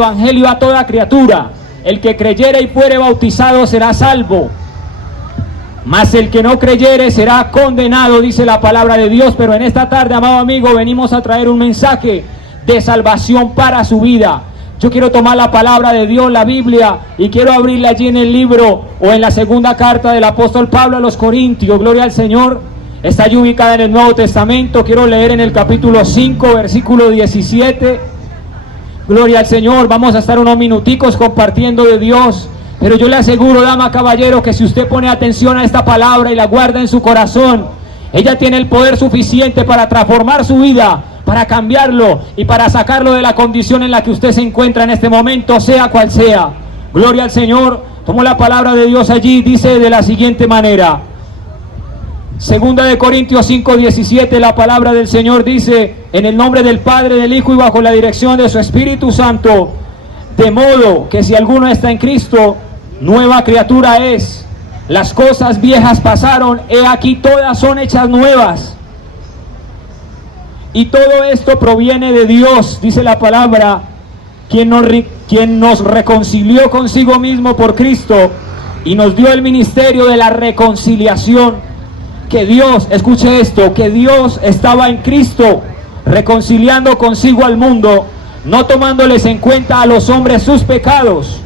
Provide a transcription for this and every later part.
evangelio a toda criatura. El que creyere y fuere bautizado será salvo, mas el que no creyere será condenado, dice la palabra de Dios. Pero en esta tarde, amado amigo, venimos a traer un mensaje de salvación para su vida. Yo quiero tomar la palabra de Dios, la Biblia, y quiero abrirla allí en el libro o en la segunda carta del apóstol Pablo a los Corintios. Gloria al Señor. Está allí ubicada en el Nuevo Testamento. Quiero leer en el capítulo 5, versículo 17. Gloria al Señor. Vamos a estar unos minuticos compartiendo de Dios. Pero yo le aseguro, dama, caballero, que si usted pone atención a esta palabra y la guarda en su corazón, ella tiene el poder suficiente para transformar su vida, para cambiarlo y para sacarlo de la condición en la que usted se encuentra en este momento, sea cual sea. Gloria al Señor. Tomo la palabra de Dios allí, dice de la siguiente manera. Segunda de Corintios 5, 17, la palabra del Señor dice: en el nombre del Padre, del Hijo y bajo la dirección de su Espíritu Santo, de modo que si alguno está en Cristo, nueva criatura es. Las cosas viejas pasaron, he aquí todas son hechas nuevas. Y todo esto proviene de Dios, dice la palabra, quien nos reconcilió consigo mismo por Cristo y nos dio el ministerio de la reconciliación. Que Dios, escuche esto, que Dios estaba en Cristo reconciliando consigo al mundo, no tomándoles en cuenta a los hombres sus pecados.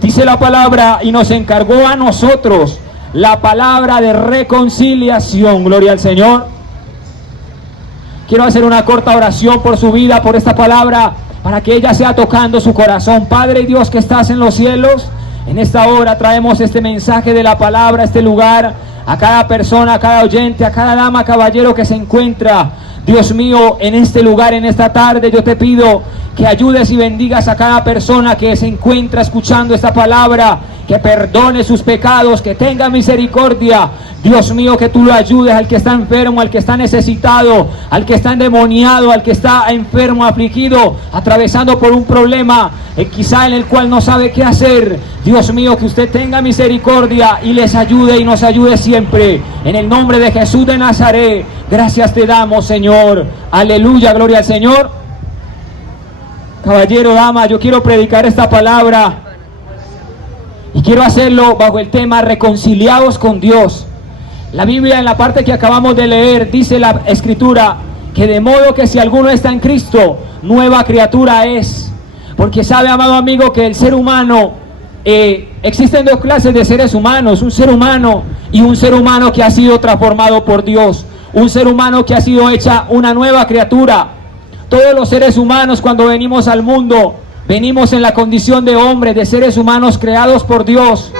Dice la palabra, y nos encargó a nosotros la palabra de reconciliación. Gloria al Señor. Quiero hacer una corta oración por su vida, por esta palabra, para que ella sea tocando su corazón. Padre Dios que estás en los cielos, en esta hora traemos este mensaje de la palabra a este lugar, a cada persona, a cada oyente, a cada dama, caballero que se encuentra, Dios mío, en este lugar, en esta tarde. Yo te pido que ayudes y bendigas a cada persona que se encuentra escuchando esta palabra, que perdone sus pecados, que tenga misericordia. Dios mío, que tú lo ayudes al que está enfermo, al que está necesitado, al que está endemoniado, al que está enfermo, afligido, atravesando por un problema, quizá en el cual no sabe qué hacer. Dios mío, que usted tenga misericordia y les ayude y nos ayude siempre. En el nombre de Jesús de Nazaret, gracias te damos, Señor. Aleluya, gloria al Señor. Caballero, dama, yo quiero predicar esta palabra y quiero hacerlo bajo el tema reconciliados con Dios. La Biblia, en la parte que acabamos de leer, dice la Escritura que de modo que si alguno está en Cristo, nueva criatura es. Porque sabe, amado amigo, que el ser humano, existen dos clases de seres humanos: un ser humano y un ser humano que ha sido transformado por Dios, un ser humano que ha sido hecha una nueva criatura. Todos los seres humanos, cuando venimos al mundo, venimos en la condición de hombres, de seres humanos creados por Dios.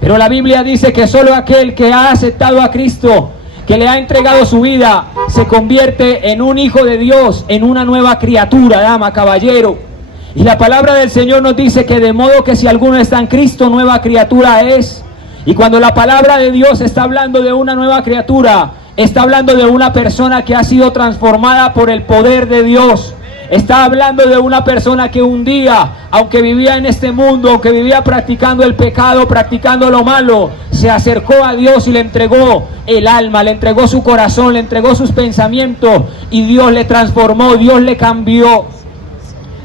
Pero la Biblia dice que solo aquel que ha aceptado a Cristo, que le ha entregado su vida, se convierte en un hijo de Dios, en una nueva criatura, dama, caballero. Y la palabra del Señor nos dice que de modo que si alguno está en Cristo, nueva criatura es. Y cuando la palabra de Dios está hablando de una nueva criatura, está hablando de una persona que ha sido transformada por el poder de Dios. Está hablando de una persona que un día, aunque vivía en este mundo, aunque vivía practicando el pecado, practicando lo malo, se acercó a Dios y le entregó el alma, le entregó su corazón, le entregó sus pensamientos, y Dios le transformó, Dios le cambió.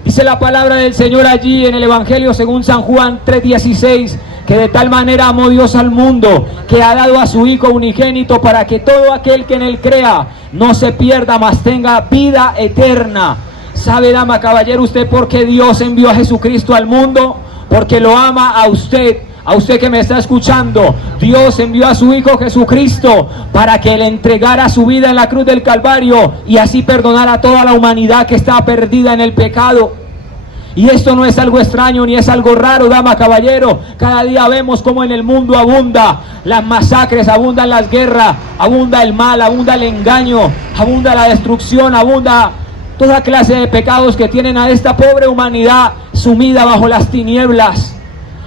Dice la palabra del Señor allí en el Evangelio según San Juan 3:16, que de tal manera amó Dios al mundo, que ha dado a su Hijo unigénito, para que todo aquel que en él crea no se pierda, mas tenga vida eterna. ¿Sabe, dama, caballero, usted por qué Dios envió a Jesucristo al mundo? Porque lo ama a usted que me está escuchando. Dios envió a su Hijo Jesucristo para que le entregara su vida en la cruz del Calvario y así perdonara a toda la humanidad que está perdida en el pecado. Y esto no es algo extraño ni es algo raro, dama, caballero. Cada día vemos como en el mundo abunda las masacres, abundan las guerras, abunda el mal, abunda el engaño, abunda la destrucción, abunda toda clase de pecados que tienen a esta pobre humanidad sumida bajo las tinieblas.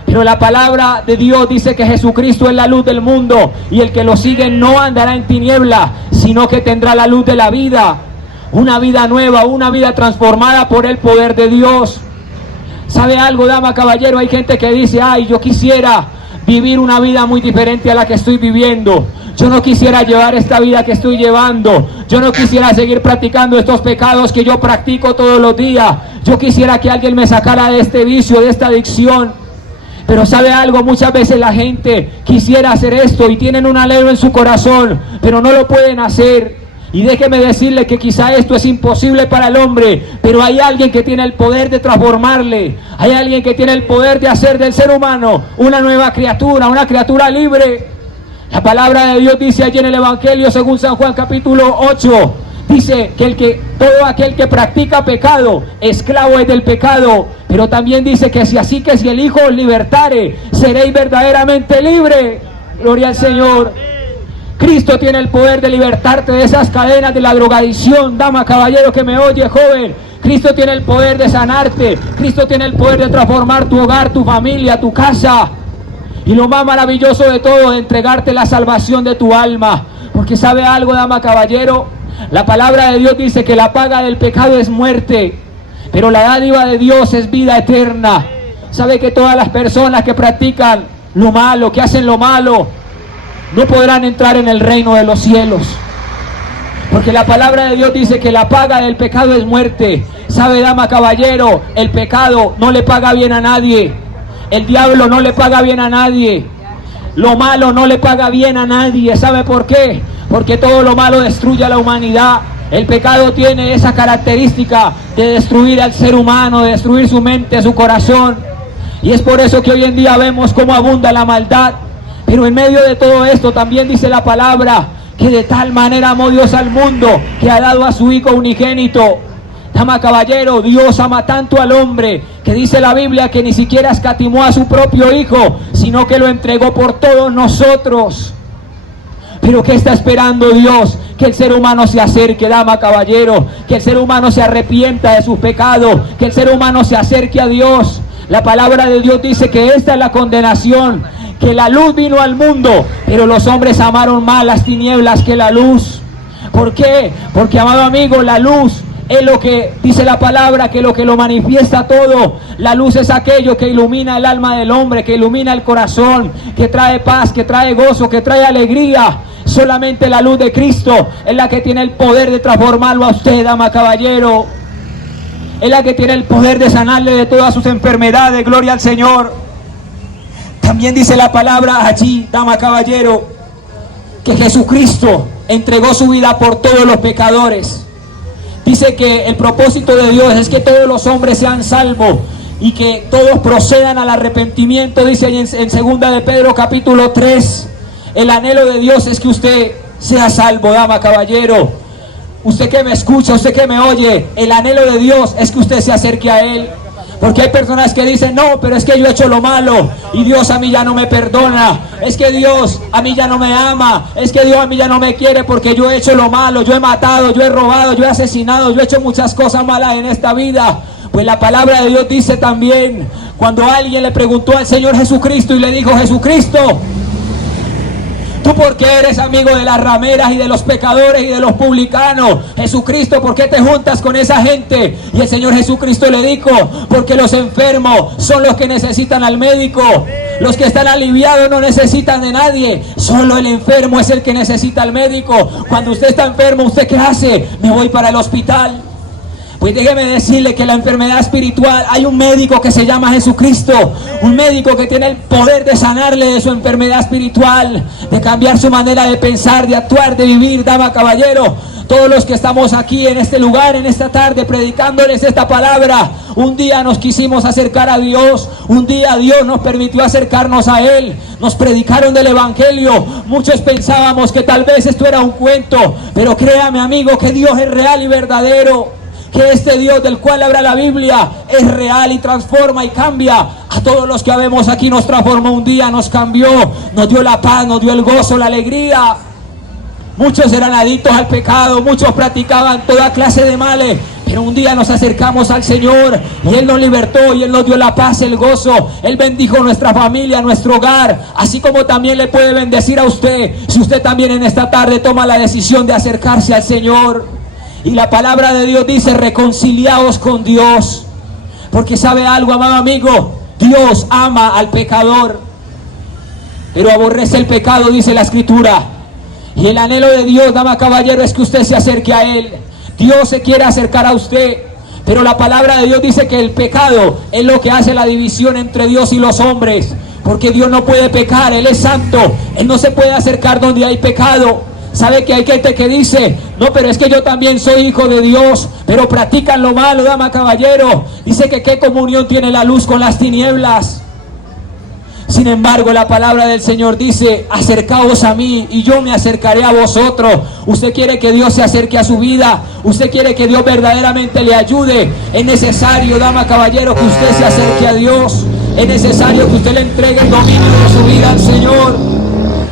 Pero la palabra de Dios dice que Jesucristo es la luz del mundo, y el que lo sigue no andará en tinieblas, sino que tendrá la luz de la vida, una vida nueva, una vida transformada por el poder de Dios. ¿Sabe algo, dama, caballero? Hay gente que dice: ay, yo quisiera vivir una vida muy diferente a la que estoy viviendo. Yo no quisiera llevar esta vida que estoy llevando. Yo no quisiera seguir practicando estos pecados que yo practico todos los días. Yo quisiera que alguien me sacara de este vicio, de esta adicción. Pero ¿sabe algo? Muchas veces la gente quisiera hacer esto y tienen un anhelo en su corazón, pero no lo pueden hacer. Y déjeme decirle que quizá esto es imposible para el hombre, pero hay alguien que tiene el poder de transformarle. Hay alguien que tiene el poder de hacer del ser humano una nueva criatura, una criatura libre. La palabra de Dios dice allí en el Evangelio, según San Juan capítulo 8, dice que todo aquel que practica pecado, esclavo es del pecado. Pero también dice que si el Hijo os libertare, seréis verdaderamente libre. Gloria al Señor. Cristo tiene el poder de libertarte de esas cadenas de la drogadicción, dama, caballero que me oye, joven. Cristo tiene el poder de sanarte. Cristo tiene el poder de transformar tu hogar, tu familia, tu casa. Y lo más maravilloso de todo, de entregarte la salvación de tu alma. Porque ¿sabe algo, dama, caballero? La palabra de Dios dice que la paga del pecado es muerte, pero la dádiva de Dios es vida eterna. ¿Sabe que todas las personas que practican lo malo, que hacen lo malo, no podrán entrar en el reino de los cielos? Porque la palabra de Dios dice que la paga del pecado es muerte. ¿Sabe, dama, caballero? El pecado no le paga bien a nadie. El diablo no le paga bien a nadie. Lo malo no le paga bien a nadie. ¿Sabe por qué? Porque todo lo malo destruye a la humanidad. El pecado tiene esa característica de destruir al ser humano, de destruir su mente, su corazón. Y es por eso que hoy en día vemos cómo abunda la maldad. Pero en medio de todo esto también dice la palabra que de tal manera amó Dios al mundo que ha dado a su Hijo unigénito. Dama, caballero, Dios ama tanto al hombre que dice la Biblia que ni siquiera escatimó a su propio Hijo, sino que lo entregó por todos nosotros. Pero ¿qué está esperando Dios? Que el ser humano se acerque, dama, caballero, que el ser humano se arrepienta de sus pecados, que el ser humano se acerque a Dios. La palabra de Dios dice que esta es la condenación, que la luz vino al mundo, pero los hombres amaron más las tinieblas que la luz. ¿Por qué? Porque, amado amigo, la luz es lo que dice la palabra, que lo manifiesta todo. La luz es aquello que ilumina el alma del hombre, que ilumina el corazón, que trae paz, que trae gozo, que trae alegría. Solamente la luz de Cristo es la que tiene el poder de transformarlo a usted, dama, caballero. Es la que tiene el poder de sanarle de todas sus enfermedades. Gloria al Señor. También dice la palabra allí, dama, caballero, que Jesucristo entregó su vida por todos los pecadores. Dice que el propósito de Dios es que todos los hombres sean salvos y que todos procedan al arrepentimiento. Dice en 2 de Pedro capítulo 3, el anhelo de Dios es que usted sea salvo, dama, caballero. Usted que me escucha, usted que me oye, el anhelo de Dios es que usted se acerque a Él. Porque hay personas que dicen, no, pero es que yo he hecho lo malo y Dios a mí ya no me perdona. Es que Dios a mí ya no me ama. Es que Dios a mí ya no me quiere porque yo he hecho lo malo. Yo he matado, yo he robado, yo he asesinado, yo he hecho muchas cosas malas en esta vida. Pues la palabra de Dios dice también, cuando alguien le preguntó al Señor Jesucristo y le dijo, Jesucristo, ¿tú por qué eres amigo de las rameras y de los pecadores y de los publicanos? Jesucristo, ¿por qué te juntas con esa gente? Y el Señor Jesucristo le dijo, porque los enfermos son los que necesitan al médico. Los que están aliviados no necesitan de nadie. Solo el enfermo es el que necesita al médico. Cuando usted está enfermo, ¿usted qué hace? Me voy para el hospital. Pues déjeme decirle que la enfermedad espiritual, hay un médico que se llama Jesucristo, un médico que tiene el poder de sanarle de su enfermedad espiritual, de cambiar su manera de pensar, de actuar, de vivir, dama, caballero. Todos los que estamos aquí en este lugar, en esta tarde, predicándoles esta palabra, un día nos quisimos acercar a Dios, un día Dios nos permitió acercarnos a Él, nos predicaron del Evangelio. Muchos pensábamos que tal vez esto era un cuento, pero créame, amigo, que Dios es real y verdadero. Que este Dios del cual habla la Biblia es real y transforma y cambia. A todos los que habemos aquí nos transformó un día, nos cambió, nos dio la paz, nos dio el gozo, la alegría. Muchos eran adictos al pecado, muchos practicaban toda clase de males, pero un día nos acercamos al Señor y Él nos libertó y Él nos dio la paz, el gozo. Él bendijo nuestra familia, nuestro hogar, así como también le puede bendecir a usted, si usted también en esta tarde toma la decisión de acercarse al Señor. Y la palabra de Dios dice, reconciliaos con Dios. Porque sabe algo, amado amigo, Dios ama al pecador, pero aborrece el pecado, dice la Escritura. Y el anhelo de Dios, dama, caballero, es que usted se acerque a Él. Dios se quiere acercar a usted, Pero la palabra de Dios dice que el pecado es lo que hace la división entre Dios y los hombres. Porque Dios no puede pecar, Él es santo. Él no se puede acercar donde hay pecado. ¿Sabe que hay gente que dice, no, pero es que yo también soy hijo de Dios, pero practican lo malo, dama caballero? Dice que qué comunión tiene la luz con las tinieblas. Sin embargo, la palabra del Señor dice, acercaos a mí y yo me acercaré a vosotros. Usted quiere que Dios se acerque a su vida, usted quiere que Dios verdaderamente le ayude. Es necesario, dama caballero, que usted se acerque a Dios. Es necesario que usted le entregue el dominio de su vida al Señor.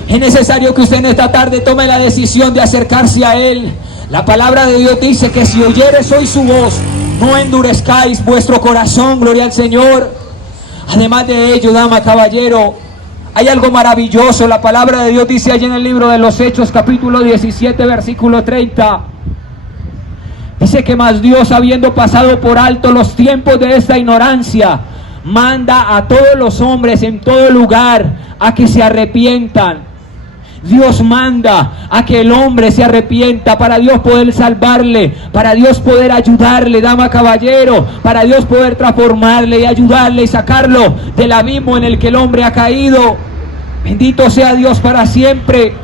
Es necesario que usted en esta tarde tome la decisión de acercarse a Él. La palabra de Dios dice que si oyeres hoy su voz, no endurezcáis vuestro corazón, gloria al Señor. Además de ello, dama caballero, hay algo maravilloso. La palabra de Dios dice allí en el libro de los Hechos, capítulo 17, versículo 30. Dice que más Dios, habiendo pasado por alto los tiempos de esta ignorancia, manda a todos los hombres en todo lugar a que se arrepientan. Dios manda a que el hombre se arrepienta para Dios poder salvarle, para Dios poder ayudarle, dama caballero, para Dios poder transformarle y ayudarle y sacarlo del abismo en el que el hombre ha caído. Bendito sea Dios para siempre.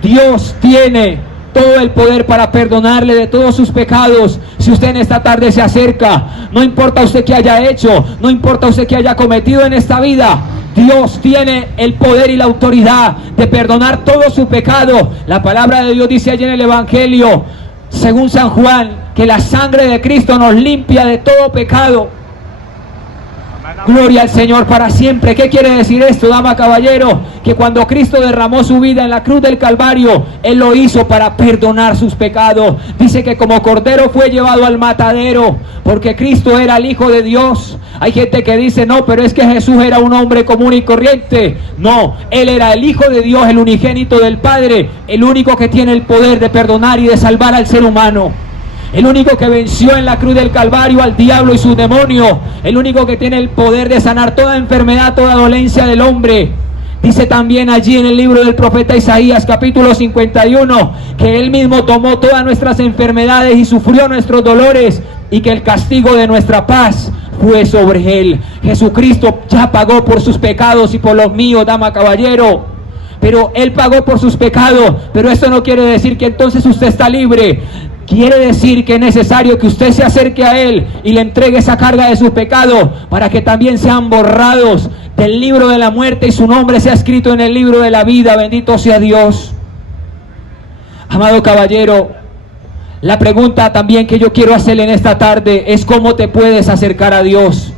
Dios tiene todo el poder para perdonarle de todos sus pecados. Si usted en esta tarde se acerca, no importa usted qué haya hecho, no importa usted qué haya cometido en esta vida, Dios tiene el poder y la autoridad de perdonar todo su pecado. La palabra de Dios dice allí en el Evangelio, según San Juan, que la sangre de Cristo nos limpia de todo pecado. Gloria al Señor para siempre. ¿Qué quiere decir esto, dama caballero? Que cuando Cristo derramó su vida en la cruz del Calvario, Él lo hizo para perdonar sus pecados. Dice que como cordero fue llevado al matadero, porque Cristo era el Hijo de Dios. Hay gente que dice, no, pero es que Jesús era un hombre común y corriente. No, Él era el Hijo de Dios, el unigénito del Padre, el único que tiene el poder de perdonar y de salvar al ser humano. El único que venció en la cruz del Calvario al diablo y sus demonios. El único que tiene el poder de sanar toda enfermedad, toda dolencia del hombre. Dice también allí en el libro del profeta Isaías, capítulo 51, que Él mismo tomó todas nuestras enfermedades y sufrió nuestros dolores, y que el castigo de nuestra paz fue sobre Él. Jesucristo ya pagó por sus pecados y por los míos, dama caballero. Pero Él pagó por sus pecados, pero esto no quiere decir que entonces usted está libre. Quiere decir que es necesario que usted se acerque a Él y le entregue esa carga de sus pecados, para que también sean borrados del libro de la muerte y su nombre sea escrito en el libro de la vida. Bendito sea Dios. Amado caballero, la pregunta también que yo quiero hacerle en esta tarde es: ¿cómo te puedes acercar a Dios?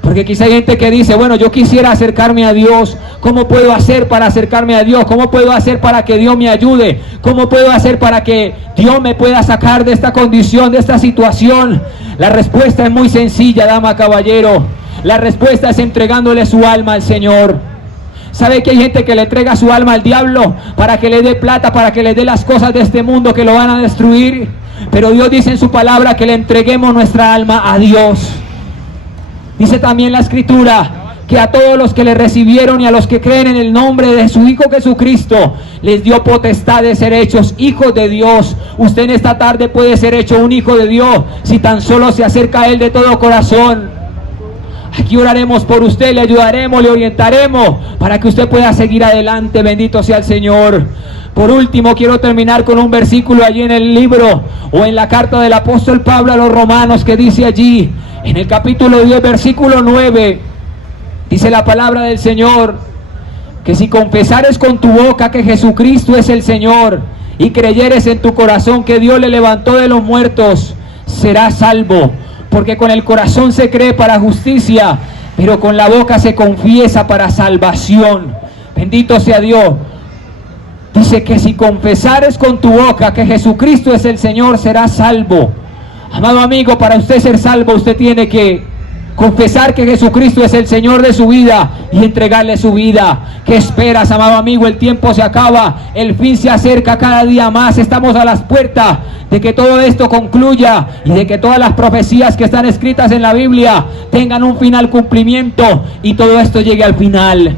Porque quizá hay gente que dice, bueno, yo quisiera acercarme a Dios. ¿Cómo puedo hacer para acercarme a Dios? ¿Cómo puedo hacer para que Dios me ayude? ¿Cómo puedo hacer para que Dios me pueda sacar de esta condición, de esta situación? La respuesta es muy sencilla, dama caballero. La respuesta es entregándole su alma al Señor. ¿Sabe que hay gente que le entrega su alma al diablo para que le dé plata, para que le dé las cosas de este mundo que lo van a destruir? Pero Dios dice en su palabra que le entreguemos nuestra alma a Dios. Dice también la Escritura que a todos los que le recibieron y a los que creen en el nombre de su Hijo Jesucristo, les dio potestad de ser hechos hijos de Dios. Usted en esta tarde puede ser hecho un hijo de Dios si tan solo se acerca a Él de todo corazón. Aquí oraremos por usted, le ayudaremos, le orientaremos para que usted pueda seguir adelante. Bendito sea el Señor. Por último, quiero terminar con un versículo allí en el libro o en la carta del apóstol Pablo a los romanos, que dice allí en el capítulo 10, versículo 9, dice la palabra del Señor, que si confesares con tu boca que Jesucristo es el Señor y creyeres en tu corazón que Dios le levantó de los muertos, serás salvo. Porque con el corazón se cree para justicia, pero con la boca se confiesa para salvación. Bendito sea Dios. Dice que si confesares con tu boca que Jesucristo es el Señor, serás salvo. Amado amigo, para usted ser salvo, usted tiene que confesar que Jesucristo es el Señor de su vida y entregarle su vida. ¿Qué esperas, amado amigo? El tiempo se acaba, el fin se acerca cada día más. Estamos a las puertas de que todo esto concluya y de que todas las profecías que están escritas en la Biblia tengan un final cumplimiento y todo esto llegue al final.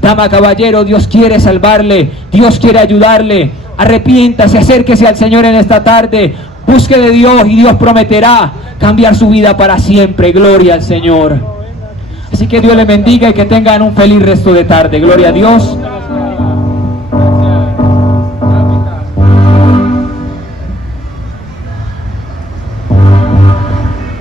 Dama, caballero, Dios quiere salvarle, Dios quiere ayudarle. Arrepiéntase, acérquese al Señor en esta tarde. Busque de Dios y Dios prometerá cambiar su vida para siempre. Gloria al Señor. Así que Dios les bendiga y que tengan un feliz resto de tarde. Gloria a Dios.